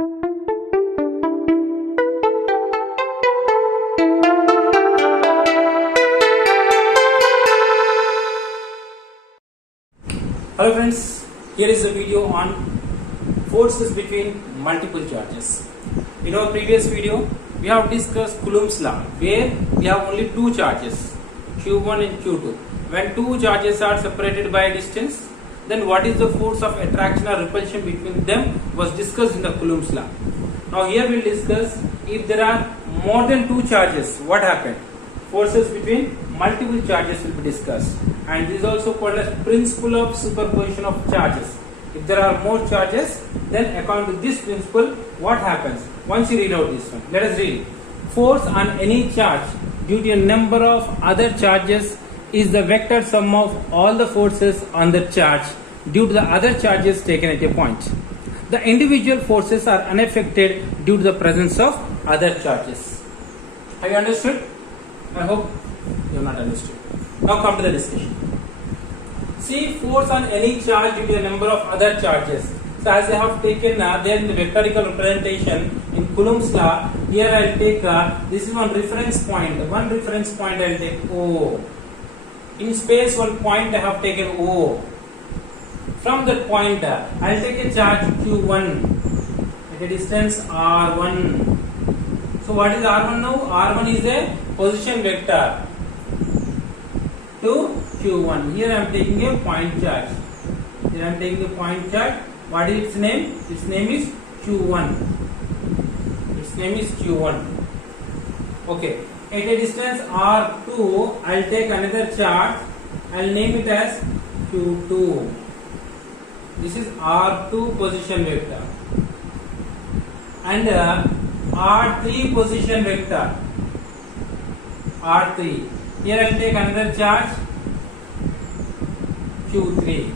Hello friends, here is a video on forces between multiple charges. In our previous video, we have discussed Coulomb's law, where we have only two charges, Q1 and Q2. When two charges are separated by a distance, then what is the force of attraction or repulsion between them was discussed in the Coulomb's law. Now here we will discuss if there are more than two charges, what happened? Forces between multiple charges will be discussed, and this is also called as principle of superposition of charges. If there are more charges, then according to this principle, what happens? Once you read out this one, let us read. Force on any charge due to a number of other charges is the vector sum of all the forces on the charge due to the other charges taken at a point. The individual forces are unaffected due to the presence of other charges. Have you understood? I hope you have not understood. Now come to the discussion. See, force on any charge due to a number of other charges. So as I have taken there in the vectorical representation in Coulomb's law, here I will take this is one reference point. One reference point I will take O. In space one point I have taken O. From that point I will take a charge Q1 at a distance R1. So what is R1 now? R1 is a position vector to Q1. Here I am taking a point charge. Here I am taking a point charge. What is its name? Its name is Q1. Its name is Q1. Okay. At a distance R2, I will take another charge. I will name it as Q2. This is R2 position vector. And R3 position vector. R3. Here I will take another charge Q3.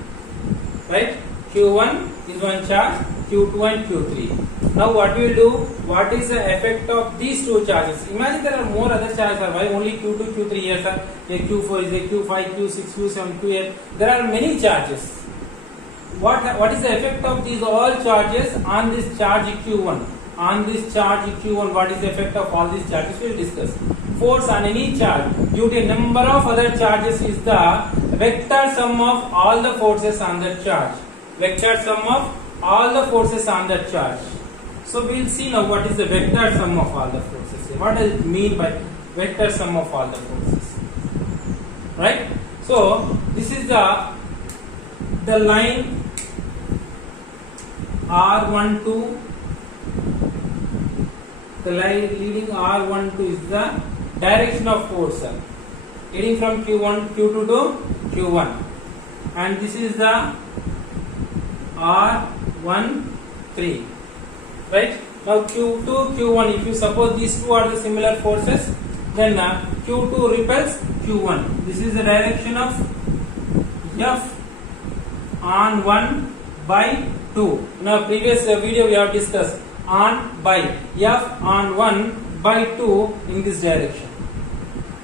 Right? Q1 is one charge, Q2 and Q3. Now what we will do? What is the effect of these two charges? Imagine there are more other charges. Why only Q2, Q3 here, sir? A Q4 is a Q5, Q6, Q7, Q8. There are many charges. What is the effect of these all charges on this charge Q1? On this charge Q1, what is the effect of all these charges? We will discuss. Force on any charge due to a number of other charges is the vector sum of all the forces on that charge. Vector sum of all the forces on that charge. So we will see now what is the vector sum of all the forces. What does it mean by vector sum of all the forces? Right? So this is the line R12. The line leading R12 is the direction of force leading from Q2 to Q1, and this is the R13. Right? Now Q2, Q1, if you suppose these two are the similar forces, then Q2 repels Q1. This is the direction of F on 1 by 2. In our previous video we have discussed on by F on 1 by 2 in this direction.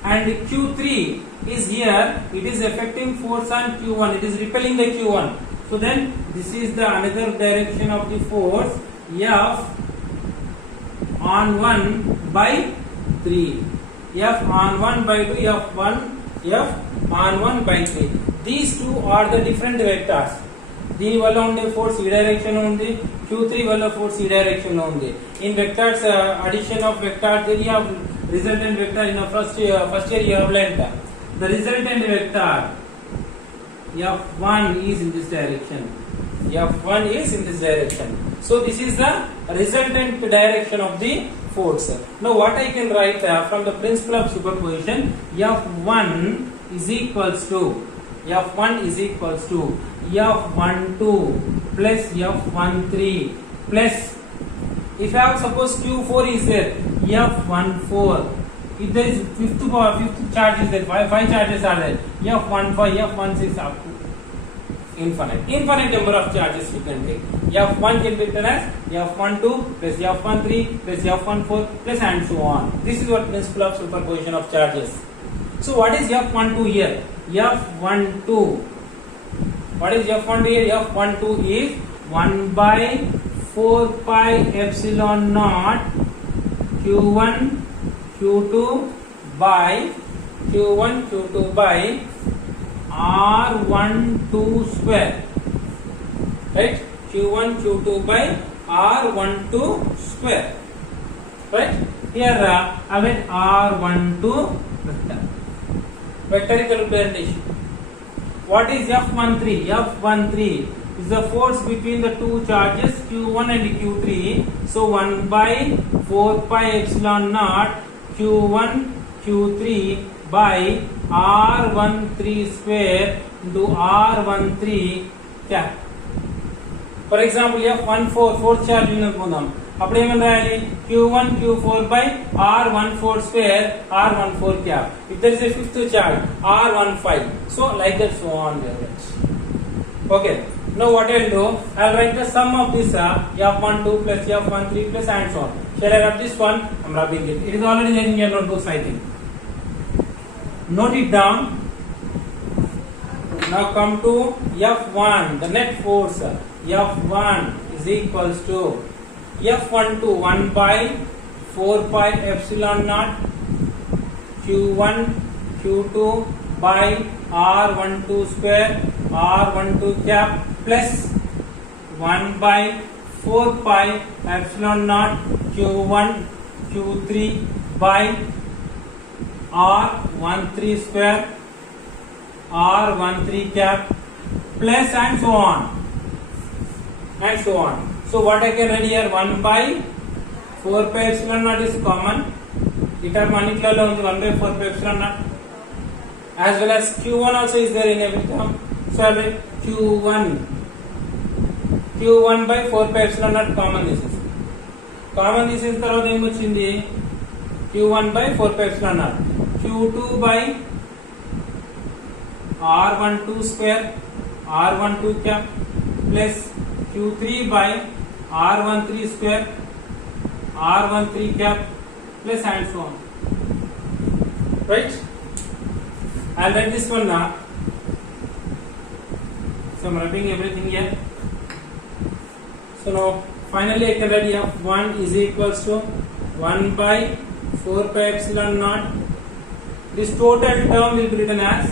And Q3 is here, it is affecting force on Q1, it is repelling the Q1. So then this is the another direction of the force F on 1 by 3. F on 1 by 2, F on 1 by 3. These two are the different vectors. దీని వల్ల ఉండే force ఈ direction ఉంది, Q3 వల్ల force ఈ direction లో ఉంది. In vectors addition of vectors, then you have resultant vector. In first year you have learnt the resultant vector F1 is in this direction. F1 is in this direction. So this is the resultant direction of the force. Now what I can write from the principle of superposition, F1 is equals to F12 plus F13 plus, if I have suppose Q4 is there, F14. If there is fifth charge is there, five charges are there, F15, F16 up to infinite number of charges you can take. F1 can be written as F12 plus F13 plus F14 plus and so on. This is what principle of superposition of charges. So what is F12 here? F12. What is F12 here? F12 is 1 by 4 pi epsilon naught Q1 Q2 by R12 square, right? Q1 Q2 by R12 square, right? Here I mean R12 vectorical representation. What is F13? F13 is the force between the two charges Q1 and Q3. So 1 by 4 pi epsilon naught Q1 Q3 by R13 square into R13 cap. For example, F14 fourth charge unit. అప్పుడు ఏమని రాయాలి Q1 Q4 by R14 square R14 cap. If there is a fifth charge R15, so like that, so on. Okay, now what I will do, I will write the sum of this F12 plus F13 plus and so on. Shall I rub this one? I am rubbing it. It is already there in your notebooks, I think. Note it down. Now come to F1, the net force. F1 is equals to F12 1 by 4 pi epsilon naught Q1 Q2 by R12 square R12 cap plus 1 by 4 pi epsilon naught Q1 Q3 by R13 square R13 cap plus and so on. So what I can write here, 1 by 4 pi epsilon naught is common. It are manicular on 1 by 4 pi epsilon naught. As well as Q1 also is there in every term. So I will Q1 by 4 pi epsilon naught common this is. Common this is tarvata em vachindi Q1 by 4 pi epsilon naught. Q2 by R12 square R12 cap plus Q3 by R13 square R13 cap plus and so on. Right? I'll write this one now. So I'm writing everything here. So now finally I can write F1 is equals to 1 by 4 pi epsilon naught. This total term will be written as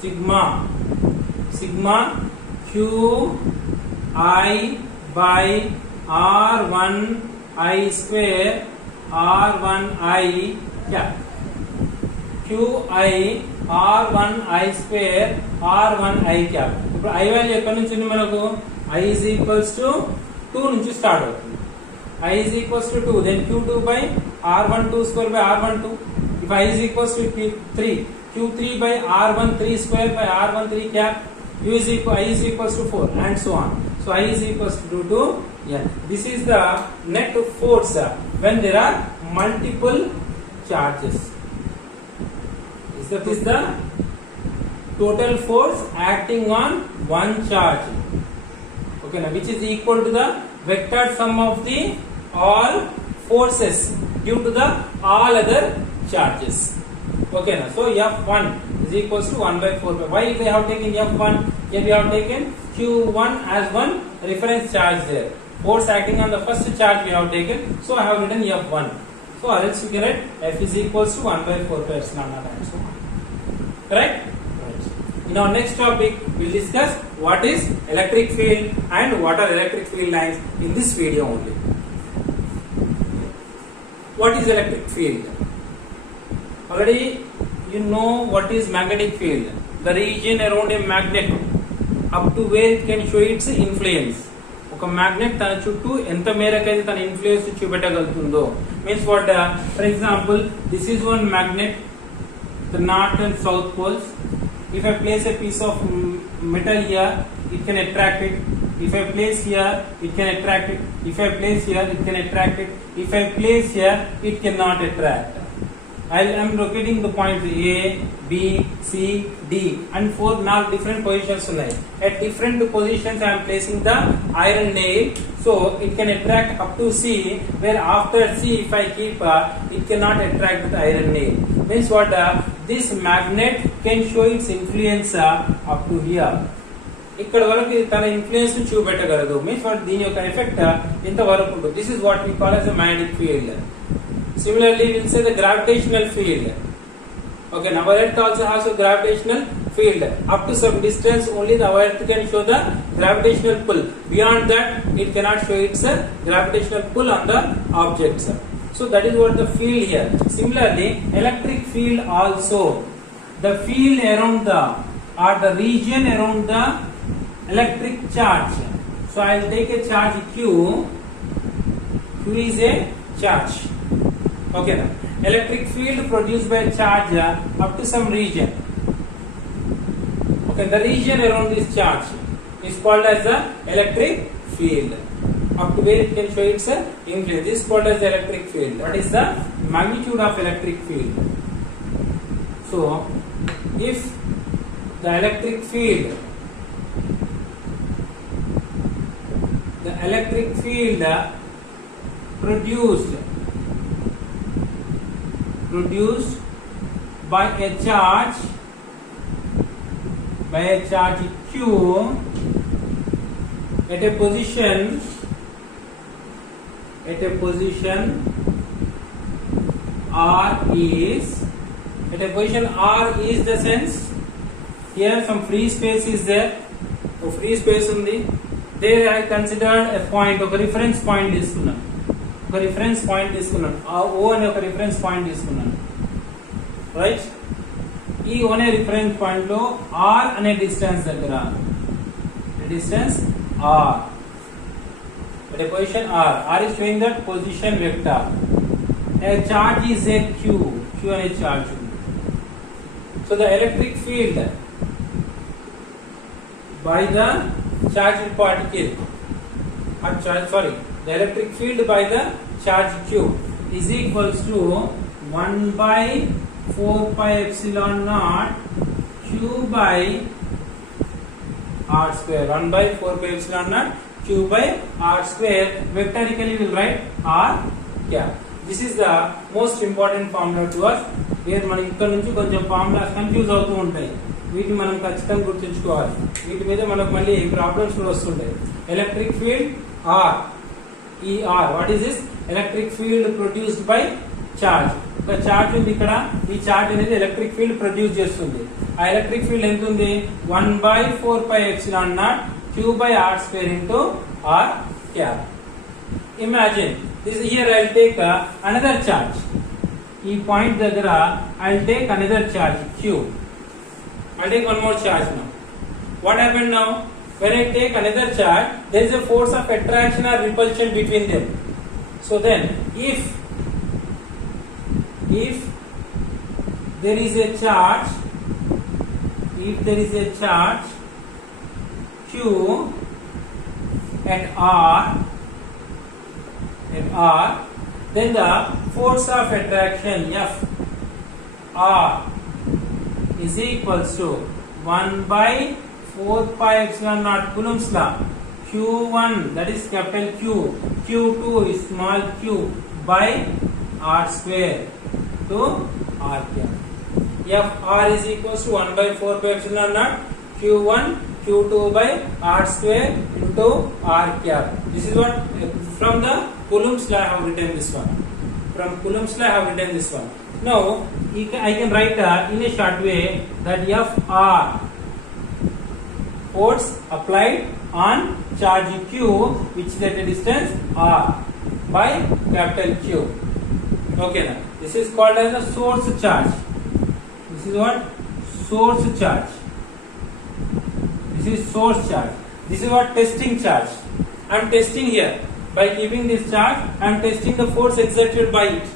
sigma Q I by R1 I square R1 I cap. Q I R1 I square R1 I cap. ఇప్పుడు I value ఎక్కడి నుంచి ఉంది మనకు I is equals to 2 నుంచి start అవుతుంది. I is equals to 2, then Q2 by R12 square by R12. If I is equals to Q3 by R13 square by R13 cap. I is equals to 4 and so on. So I is equals to 2 to N. This is the net force when there are multiple charges. This is the total force acting on one charge. Okay, now which is equal to the vector sum of the all forces due to the all other charges. Okay, now so F1 is equals to 1 by 4 pi. Why we have taken F1? Here we have taken Q1 as one reference charge there. Force acting on the first charge we have taken. So I have written F1. So or else you can write F is equals to 1 by 4 pi epsilon naught and so on. Correct? Right. In our next topic we will discuss what is electric field and what are electric field lines in this video only. What is electric field? Already you know what is magnetic field. The region around a magnet up to where it can show its influence. ఒక magnet తన చుట్టూ ఎంత మేరకైతే తన influence చూపెట్టగలుగుతుందో. Means what? For example this is one magnet, the north and south poles. If I place a piece of metal here, it can attract it. If I place here, it can attract it. If I place here, it can attract it. If I place here, it cannot attract. I am locating the points A, B, C, D and 4 now different positions ఉన్నాయి. At different positions I am placing the iron nail, so it can attract up to C, where after C if I keep it cannot attract with iron nail. Means what? This magnet can show its influence up to here. ఇక్కడ వరకు ఇది తన influence ని చూపెట్టగలదు. Means what దీని యొక్క effect ఇంత వరకు ఉంటుంది. This is what we call as a magnetic field. Similarly, we will say the gravitational field. Okay, now our Earth also has a gravitational field. Up to some distance, only the Earth can show the gravitational pull. Beyond that, it cannot show its gravitational pull on the objects. So that is what the field here. Similarly, electric field also. The field around the or the region around the electric charge. So I will take a charge Q. Q is a charge. Okay, now electric field produced by charge up to some region. Okay, the region around this charge is called as the electric field. Up to where it can show its influence. This is called as the electric field. What is the magnitude of electric field? So, if the electric field produced by a charge Q at a position R is the sense here some free space is there. So free space undi. There I considered a point, ఒక reference point తీసుకున్నాను. O అనే ఒక reference point తీసుకున్నాను. Right? ఈ O అనే reference point లో R అనే distance దగ్గర distance R at a position R is showing that position vector. A charge is a Q అనే charge ఉంది. So the electric field by the charged particle the electric field by the charge Q is equals to 1 by 4 pi epsilon naught Q by R square. 1 by 4 pi epsilon naught Q by R square. Vectorically we will write R cap. This is the most important formula to us. Here మనం ఇక్కడ నుంచి కొంచెం formulas confuse అవుతూ ఉంటాయి. వీటిని మనం ఖచ్చితంగా గుర్తుంచుకోవాలి. వీటి మీద మనకు మళ్ళీ ప్రాబ్లమ్స్ కూడా వస్తుంటాయి. Electric field or E or what is this electric field produced by charge. ఒక చార్జ్ ఉంది ఇక్కడ. ఈ చార్జ్ అనేది ఎలక్ట్రిక్ ఫీల్డ్ ప్రొడ్యూస్ చేస్తుంది. ఆ ఎలక్ట్రిక్ ఫీల్డ్ ఎంత ఉంది 1 by 4 pi epsilon naught Q by R square into R cap. Imagine this here I will take another charge. ఈ పాయింట్ దగ్గర I will take another charge Q. I'll take one more charge now. What happened now? When I take another charge, there is a force of attraction or repulsion between them. So then, if there is a charge, Q at R, then the force of attraction F R is equals to 1 by 4 pi epsilon naught Coulomb's law. Q1 that is capital Q, Q2 is small q by R square to R cap. F R is equals to 1 by 4 pi epsilon naught Q1 Q2 by R square into R cap. This is what from the Coulomb's law I have written this one. Now I can write in a short way that Fr force applied on charge Q which is at a distance R by capital Q. Okay, now this is called as a source charge. This is what source charge. This is source charge. This is what testing charge. I am testing here. By keeping this charge, I am testing the force exerted by it.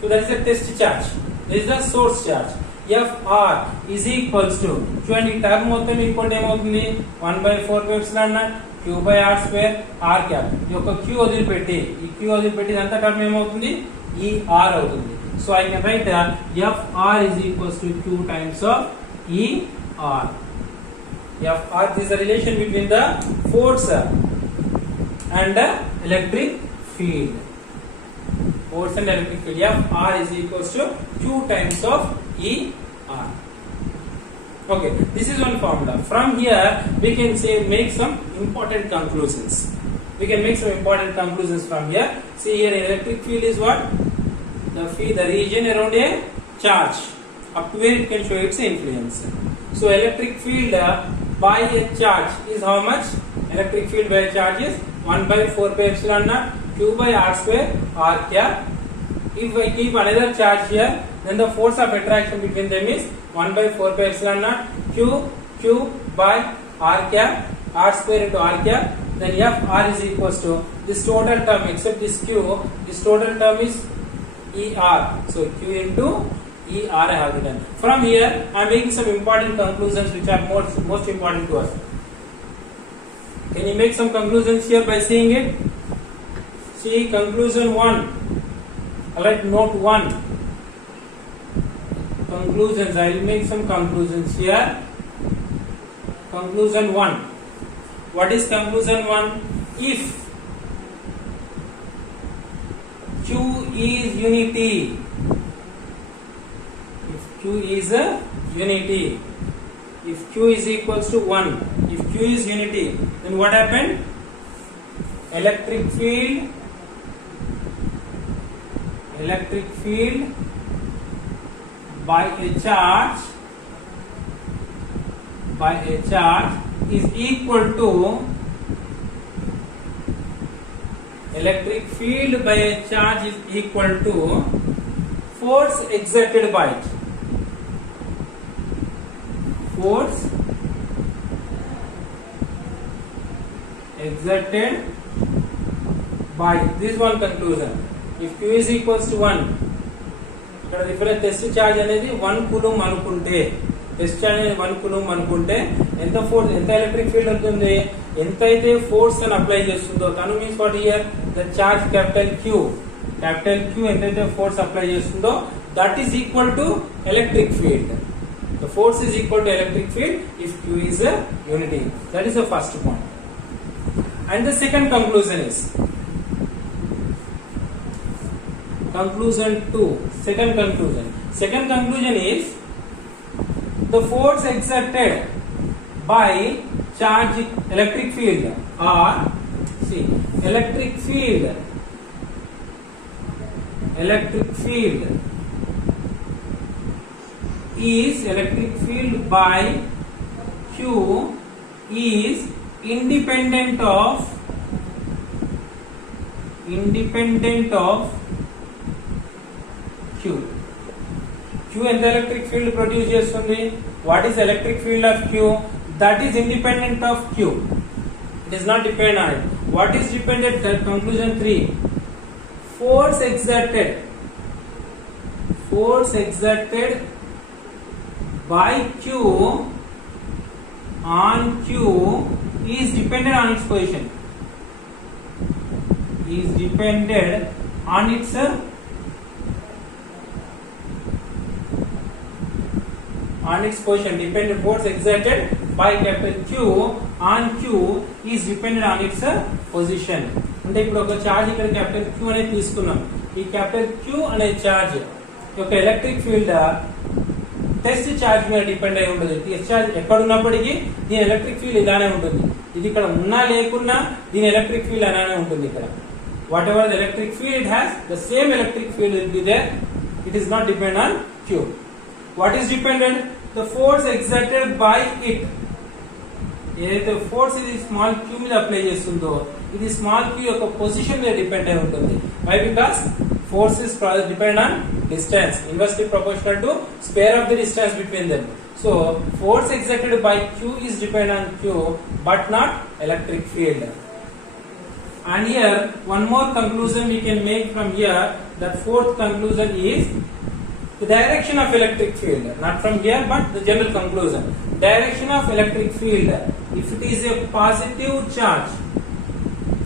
So that is a test charge. This is the source charge. Fr is equals to చూడండి ఈ term మొత్తం equal ఏమవుతుంది 1 by 4 pi epsilon naught Q by R square R cap. ఈ యొక్క Q వదిలిపెట్టి ఇదంతా term ఏమవుతుంది ఈ R అవుతుంది. So I can write Fr is equals to Q times of ER. Fr is the relation between the force and the electric field. Force and electric field. Fr is equals to Q times of ER. Okay, this is one formula. From here, we can say make some important conclusions. We can make some important conclusions from here. See here, electric field is what? The region around a charge, up to where it can show its influence. So electric field by a charge is how much? Electric field by a charge is 1 by 4 pi epsilon naught Q by R square R cap. If I keep another charge here, then the force of attraction between them is 1 by 4 pi epsilon naught Q by R cap, R square into R cap. Then F R is equals to this total term except this Q. This total term is ER. So Q into ER I have written. From here, I am making some important conclusions which are most important to us. Can you make some conclusions here by seeing it? See conclusion 1. I like note 1. Conclusions. I will make some conclusions here. Conclusion 1. What is conclusion 1? If Q is unity, if Q is a unity, if Q is equals to 1, if Q is unity, then what happened? Electric field by a charge is equal to electric field by a charge is equal to force exerted by it. Force exerted by it. This is one conclusion. If Q is equals to 1, ఇక్కడ reference test charge అనేది 1 coulomb అనుకుంటే, test charge అనేది 1 coulomb అనుకుంటే ఎంత force, ఎంత electric field ఉంటుంది, ఎంతైతే force అని అప్లై చేస్తుందో తను means what here the charge capital Q ఎంతైతే ఫోర్స్ అప్లై చేస్తుందో that is equal to electric field. The force is equal to electric field if Q is a unity. That is the first point. And the second conclusion is conclusion 2. Second conclusion is the force exerted by charge electric field or see electric field is electric field by Q is independent of Q. Q and the electric field produce చేస్తుంది. What is electric field of Q? That is independent of Q. It is not dependent on it. What is dependent? Conclusion 3. Force exerted by Q on Q is dependent on its position. Is dependent on its position. Dependent force exerted by capital Q on Q is dependent on its position. అంటే ఇప్పుడు ఒక charge ఇక్కడ capital Q అనేది తీసుకున్నాం. ఈ capital Q అనే charge యొక్క electric field test charge మీద డిపెండ్ అయి ఉంటుంది. టెస్ట్ చార్జ్ ఎక్కడ ఉన్నప్పటికీ దీని ఎలక్ట్రిక్ ఫీల్డ్ ఇలానే ఉంటుంది. ఇది ఇక్కడ ఉన్నా లేకున్నా దీని ఎలక్ట్రిక్ ఫీల్డ్ అలానే ఉంటుంది. ఇక్కడ whatever the electric field it has the same electric field will be there. It is not depend on Q. What is dependent? The force exerted by it. ఏదైతే ఫోర్స్ ఇది small Q మీద apply చేస్తుందో ఇది small Q యొక్క position మీద depend అయి ఉంటుంది. Why? Because force is depend on distance, inversely proportional to square of the distance between them. So force exerted by Q is depend on Q but not electric field. And here one more conclusion we can make from here. That fourth conclusion is the direction of electric field, not from here but the general conclusion. Direction of electric field, if it is a positive charge,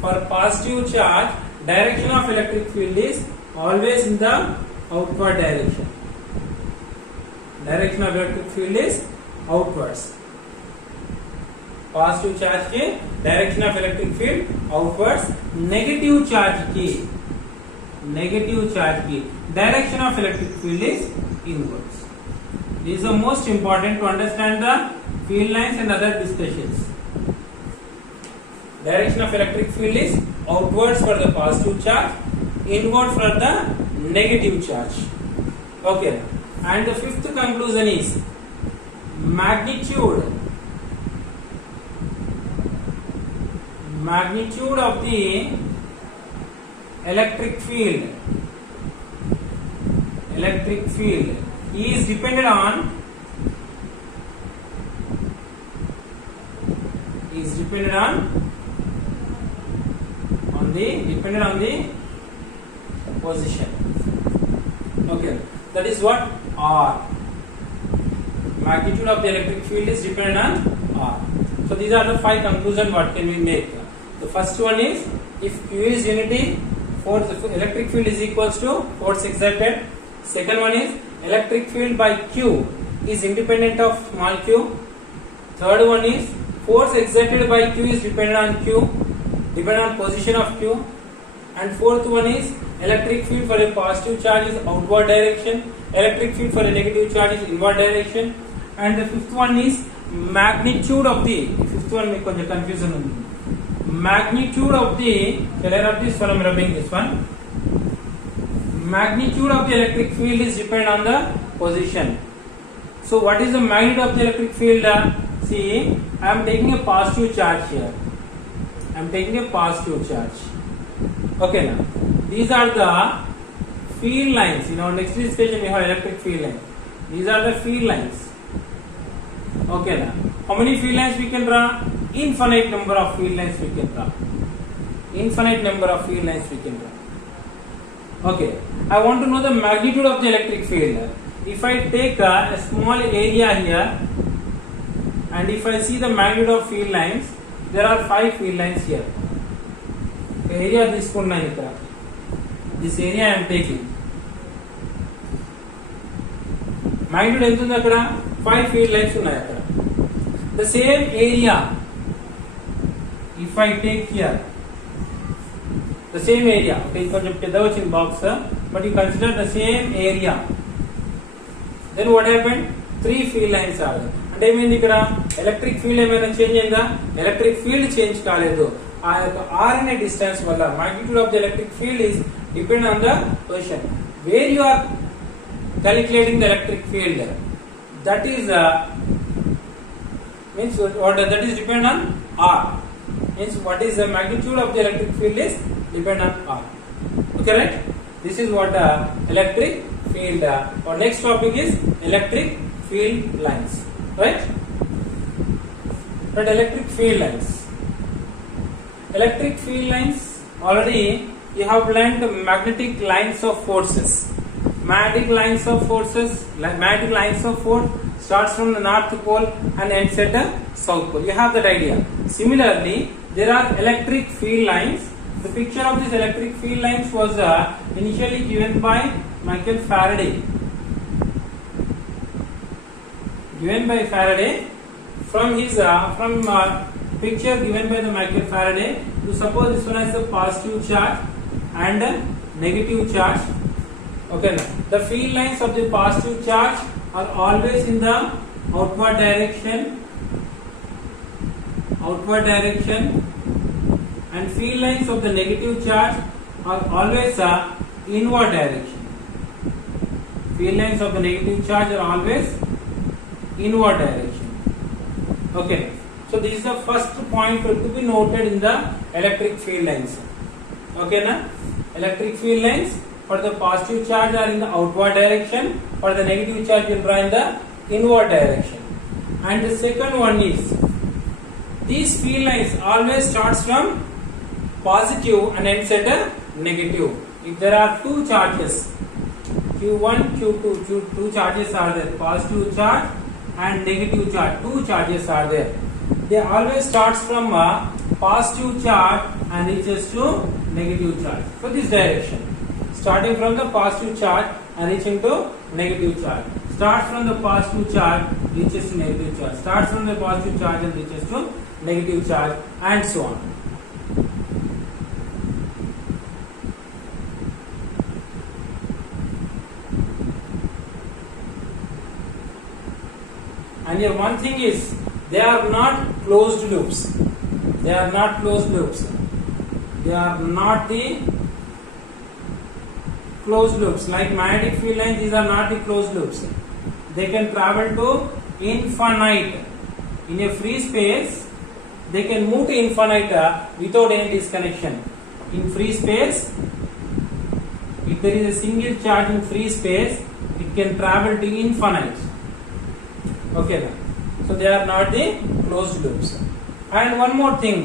for positive charge direction of electric field is always in the outward direction. Direction of electric field is outwards. Positive charge ki direction of electric field outwards. Negative charge ki direction of electric field is inwards. This is the most important to understand the field lines and other discussions. Direction of electric field is outwards for the positive charge, inward for the negative charge. Okay. And the fifth conclusion is magnitude of the electric field is dependent on the position. Okay, that is what R. Magnitude of the electric field is dependent on R. So these are the 5 conclusions. What can we make? The first one is, if Q is unity, force electric field is equals to force exerted. Second one is, electric field by Q is independent of small q. Third one is, force exerted by Q is dependent on position of Q. And fourth one is, electric field for a positive charge is outward direction, electric field for a negative charge is inward direction. And the fifth one is magnitude of the confusion undi. Magnitude of the, shall I rub this one? I am rubbing this one. Magnitude of the electric field is dependent on the position. So what is the magnitude of the electric field? See, I am taking a positive charge here. Okay, now these are the field lines. Next discussion we have electric field line. These are the field lines. Okay, now how many field lines we can draw? Infinite number of field lines we can draw. Okay, I want to know the magnitude of the electric field. If I take a small area here, and if I see the magnitude of field lines, there are 5 field lines here. Area this area I am taking. Magnitude ఎంత ఉంది అక్కడ? 5 field lines ఉన్నాయి అక్కడ. The same area, if I take here, the same area, okay, కొంచెం పెద్దగా వచ్చింది box, but you consider the same area, then what happened? 3 field lines are there. అంటే ఏమైంది ఇక్కడ? ఎలక్ట్రిక్ ఫీల్డ్ ఏమైనా చేంజ్ అయిందా? ఎలక్ట్రిక్ ఫీల్డ్ చేంజ్ కాలేదు. ఆ యొక్క r అనే డిస్టెన్స్ వల్ల magnitude of the electric field is dependent on the position where you are calculating the electric field. That is means what that is dependent on r. Means what is the magnitude of the electric field is dependent on r. Okay, right? This is what electric field. Our next topic is electric field lines. Right? But electric field lines. Electric field lines, already you have learned magnetic lines of forces. Magnetic lines of force starts from the north pole and ends at the south pole. You have that idea. Similarly, there are electric field lines. The picture of these electric field lines was initially given by Michael Faraday. From his picture given by the Michael Faraday, you suppose this one has a positive charge and a negative charge. Okay, now the field lines of the positive charge are always in the outward direction, and field lines of the negative charge are always inward direction. Field lines of the negative charge are always inward direction. Okay, so this is the first point to be noted in the electric field lines. Okay, na? Electric field lines for the positive charge are in the outward direction, for the negative charge will draw in the inward direction. And the second one is, these field lines always starts from positive and ends at a negative. If there are 2 charges, Q1, Q2, 2 charges are there, positive charge and negative charge, 2 charges are there. They always starts from a positive charge and reaches to negative charge. So this direction, starting from the positive charge and reaching to negative charge. Starts from the positive charge, reaches to negative charge. Starts from the positive charge and reaches to negative charge, and so on. And here one thing is, they are not closed loops. They are not closed loops. They are not the closed loops. Like magnetic field lines, these are not the closed loops. They can travel to infinite. In a free space, they can move to infinite without any disconnection. In free space, if there is a single charge in free space, it can travel to infinite. Okay, so they are not the closed loops. And one more thing,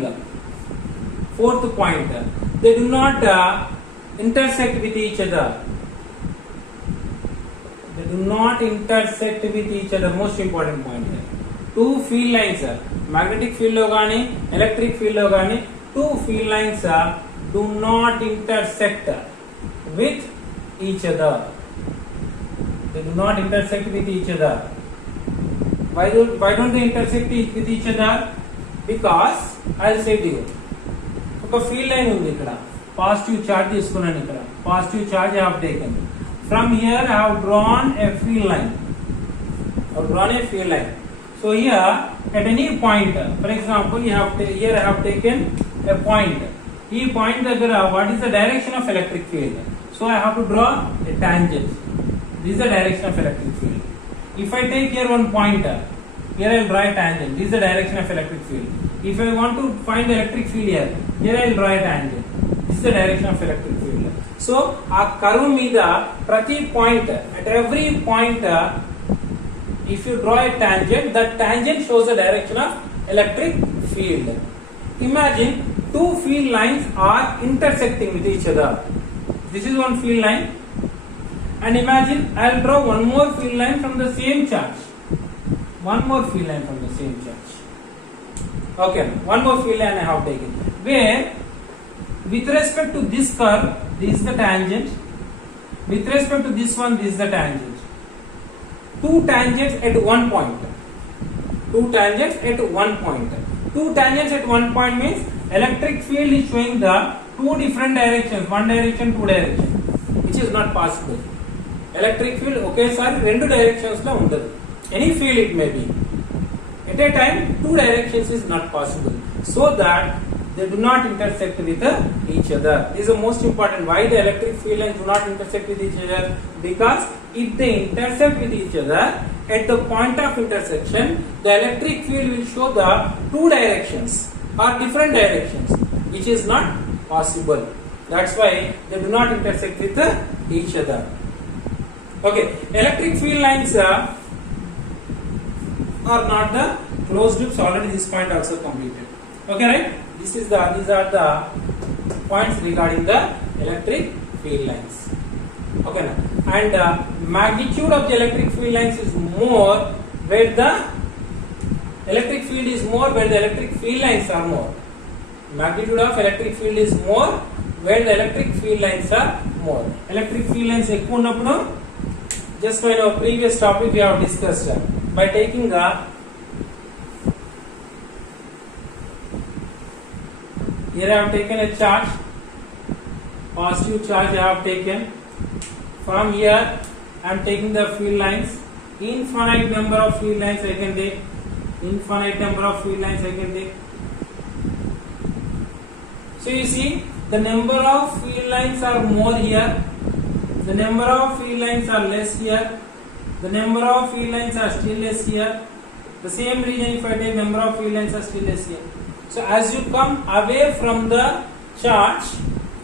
fourth point, they do not intersect with each other. They do not intersect with each other. Most important point here. Two field lines, magnetic field lo gaani, electric field lo gaani, two field lines do not intersect with each other. They do not intersect with each other. Why don't they intersect with each other? Because I'll say to you, ఒక field line ఉంది ఇక్కడ, positive charge తీసుకున్నాను ఇక్కడ, positive charge I have taken. From here I have drawn a field line. So here at any point, for example, here I have taken a point. ఈ point దగ్గర what is the direction of electric field? So I have to draw a tangent. This is the direction of electric field. If I take here one pointer, here I will draw a tangent. This is the direction of electric field. If I want to find the electric field here I will draw a tangent. This is the direction of electric field. So ఆ curve మీద ప్రతి point, at every point, if you draw a tangent, that tangent shows the direction of electric field. Imagine two field lines are intersecting with each other. This is one field line, and imagine I will draw one more field line from the same charge. One more field line from the same charge. Okay, one more field line I have taken. Where with respect to this curve, this is the tangent. With respect to this one, this is the tangent. Two tangents at one point. Two tangents at one point. Two tangents at one point means electric field is showing the two different directions. One direction, two direction, which is not possible. Electric field ఒకేసారి రెండు directions లో ఉండదు. Any field it may be. At a time, two directions is not possible. So that they do not intersect with each other. This is the most important. Why the electric field lines do not intersect with each other? Because if they intersect with each other, at the point of intersection, the electric field will show the two directions or different directions, which is not possible. That's why they do not intersect with each other. Okay, electric field lines are not the closed loops. Already this point also completed. Okay, right? These are the points regarding the electric field lines. Okay, now, and magnitude of the electric field lines is more where the electric field is more, where the electric field lines are more. Magnitude of electric field is more where the electric field lines are more. Electric field lines ఎక్కువ ఉన్నప్పుడు, just for our previous topic we have discussed, by taking here I have taken a charge, positive charge I have taken. From here I am taking the field lines, infinite number of field lines I can take, infinite number of field lines I can take. So you see, the number of field lines are more here, the number of field lines are less here, the number of field lines are still less here. The same region, if I take number of field lines are still less here. So as you come away from the charge,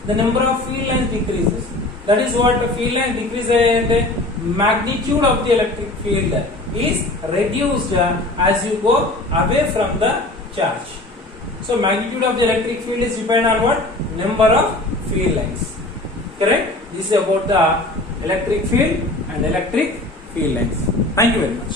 the number of field lines decreases. That is what the field line decreases, and magnitude of the electric field is reduced as you go away from the charge. So magnitude of the electric field is depend on what? Number of field lines. Correct? This is about the electric field and electric field lines. Thank you very much.